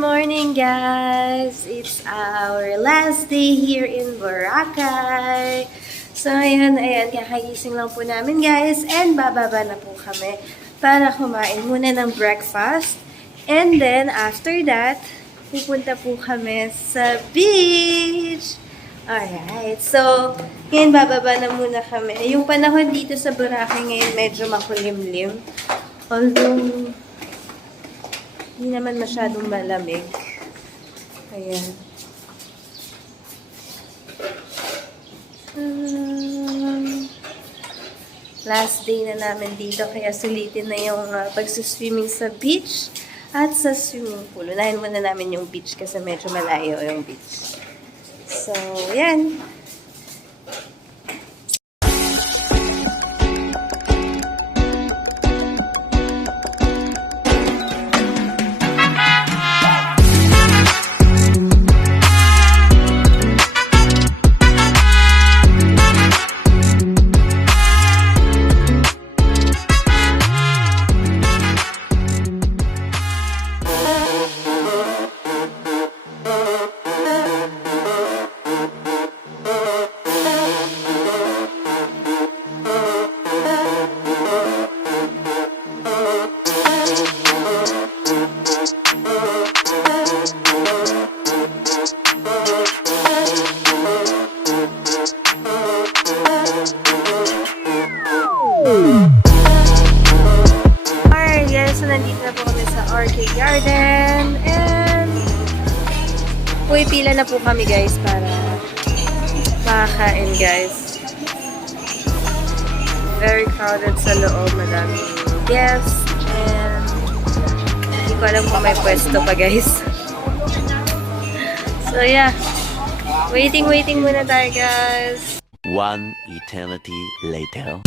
morning, guys! It's our last day here in Boracay. So, ayan, kakagising lang po namin, guys. And bababa na po kami para kumain muna ng breakfast. And then, after that, pupunta po kami sa beach. Alright, so, ngayon bababa na muna kami. Yung panahon dito sa Boracay ngayon medyo makulimlim. Although, hindi naman masyadong malamig. Ayan. Last day na namin dito, kaya sulitin na yung pagsuswimming sa beach at sa swimming pool. Unahin muna namin yung beach kasi medyo malayo yung beach. So, yan. Nandito na po kami sa RK Garden and pila na po kami guys para makakain guys. Very crowded sa loob, madaming guests and hindi ko alam kung may pwesto pa guys. So yeah, waiting muna tayo guys. One eternity later.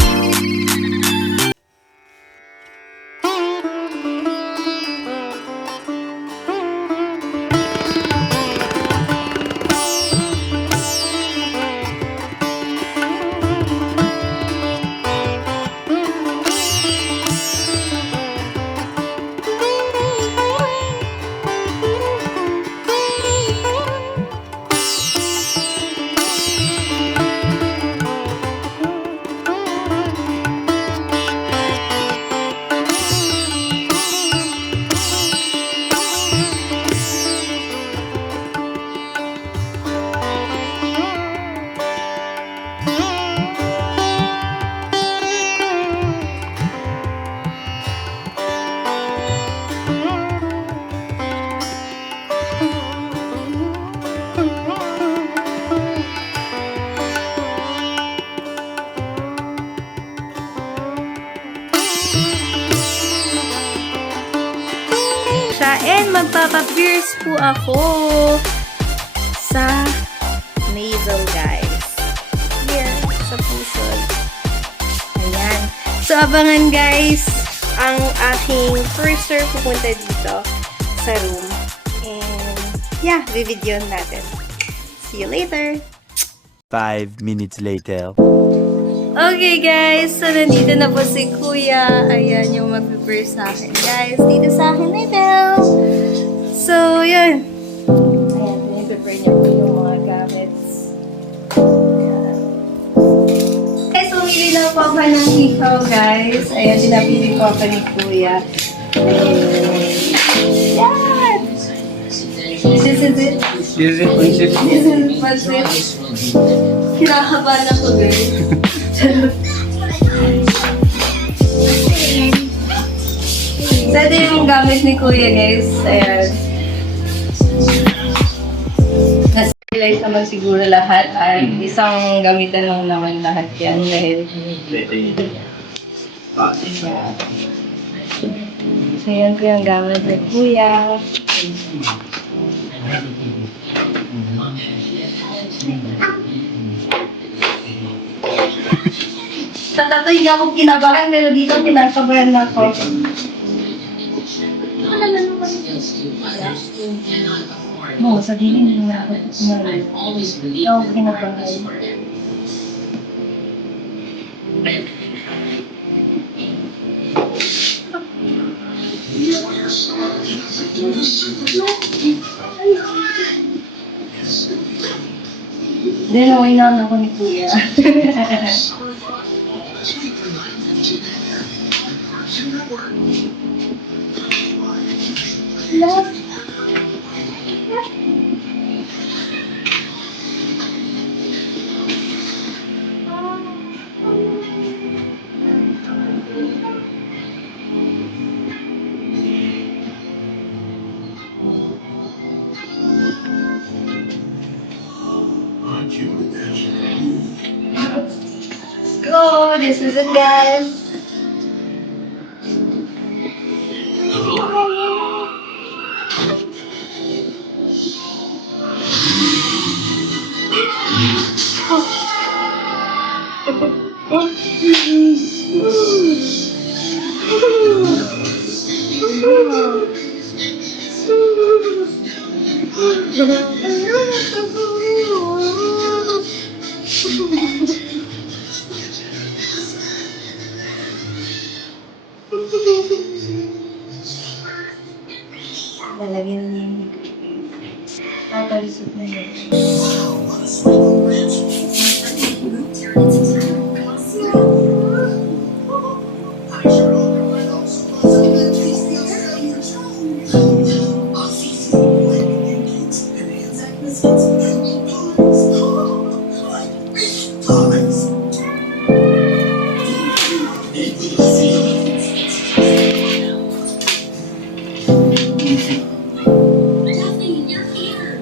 And magpapa-pierce po ako sa nasal guys. Here, sa puso. Ayan. So, abangan guys ang aking piercer pupunta dito sa room. And, yeah, video natin. See you later! 5 minutes later. Okay guys, so nandito na po si Kuya. Ayan yung mag-pierce sa akin guys. Dito sa akin na So, yan. Ayan, piniprepare niya po yung mga gamits. Ayan. Guys, umili lang po ako ng hikaw guys. Ayan, dinapili ko ako ni Kuya. Ayan! This is it. This is Pancit. Kinakabahan ako guys. So, ito yung gamit ni Kuya, guys. Ayan. Nasa-realize naman siguro lahat. At isang gamitan lang naman lahat yan. Dahil, so, yan po yung gamit ni Kuya. Sa tatay niya ako kinabahan, pero dito kinakabahan na ako. No, sa dilim na ako kumain. Ikaw kinabahan. Then, okay na ako ni Kuya. Love. Go! This is it, guys. Lalagyan niya yung papalisot na yun. Daphne, you're here.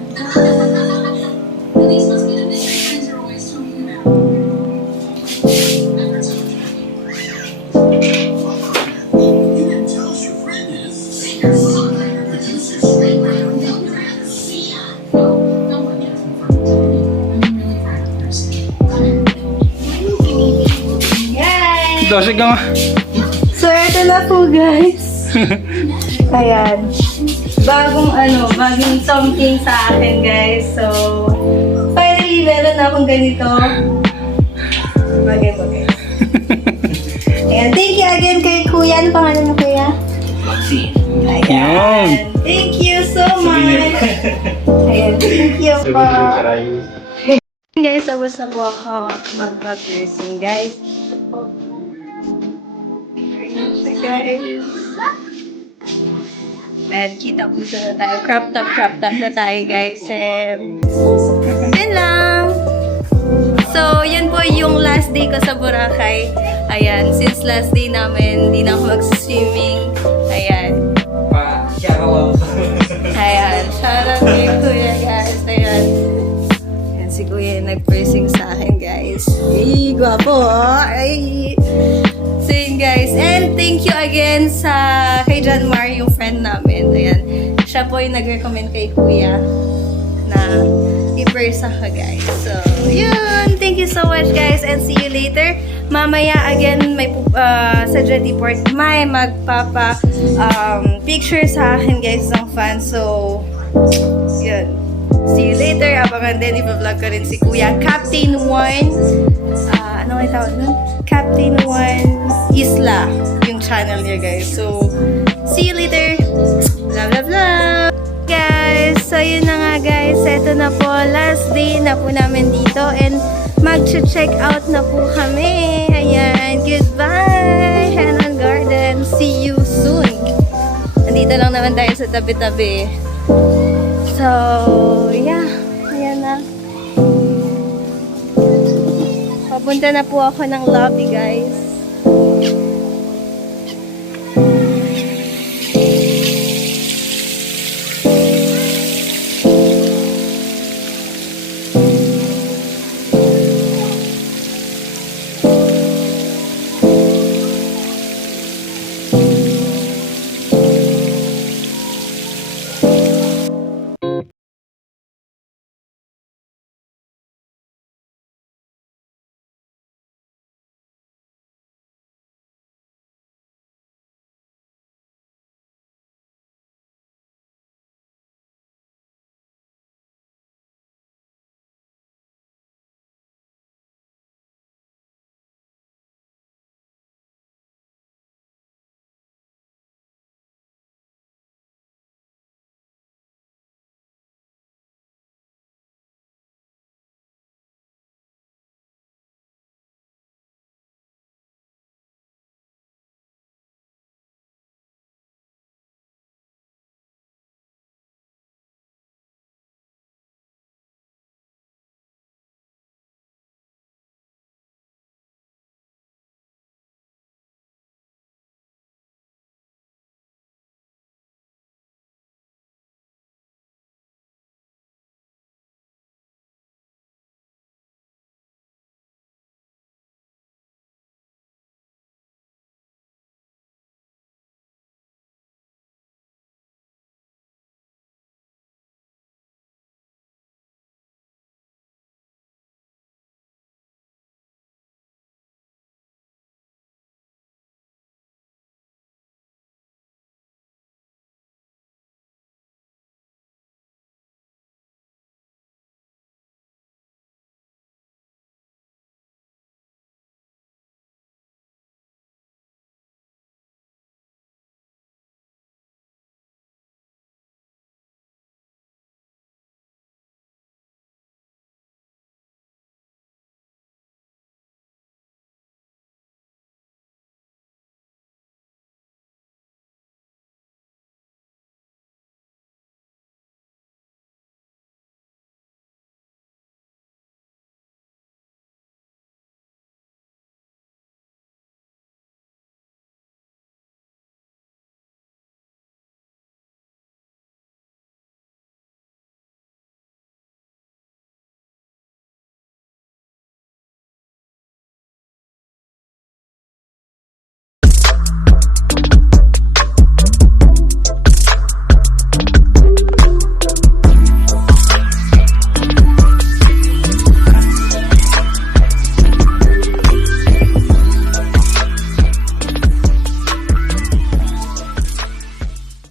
These must be the mystery friends you're always talking about. I've heard so much about you. You can tell us your friend is. Singer, songwriter, producer, screenwriter, filmmaker. No one can confirm it. I'm really proud of her. Guys! Dosig ka nga. So, ito na po, guys. Ayan. Bagong something sa akin, guys. So, finally, meron na akong ganito. Bagay. Ayan. Thank you again kay Kuya. Ano pangalan mo, Kuya? Yun. Ayan. Thank you so much. Ayan. Thank you po. Guys, tapos na po ako mag-piercing, guys. Guys. And kita po na tayo. Crop top na tayo, guys. And yun lang. So, yun po yung last day ko sa Boracay. Ayan, since last day namin, hindi na ako mag-swimming. Ayan. Ayan, shoutout kay Kuya, guys. Ayan. Ayan, si Kuya yung nag-piercing sa akin, guys. Ay, gwapo, oh. Ay. So yun, guys. And thank you again kay John Mar, yung friend namin. Ayan. Siya po yung nag-recommend kay Kuya na i-pierce ako, guys. So, yun. Thank you so much, guys. And see you later. Mamaya, again, may sa Jetty Port, may picture sa akin, guys, ng fan. So, yun. See you later. Abangan din, ipa-vlog ko rin si Kuya. Captain 1. Ano nga tawag nun? Captain 1 Isla. Yung channel niya, guys. So, see you later. Love, love, love. Guys, so yun na nga, guys. Ito na po. Last day na po namin dito. And mag-check out na po kami. Ayan. Goodbye, Hanan Garden. See you soon. Nandito lang naman tayo sa tabi-tabi. So, yeah. Ayan na. Papunta na po ako ng lobby, guys.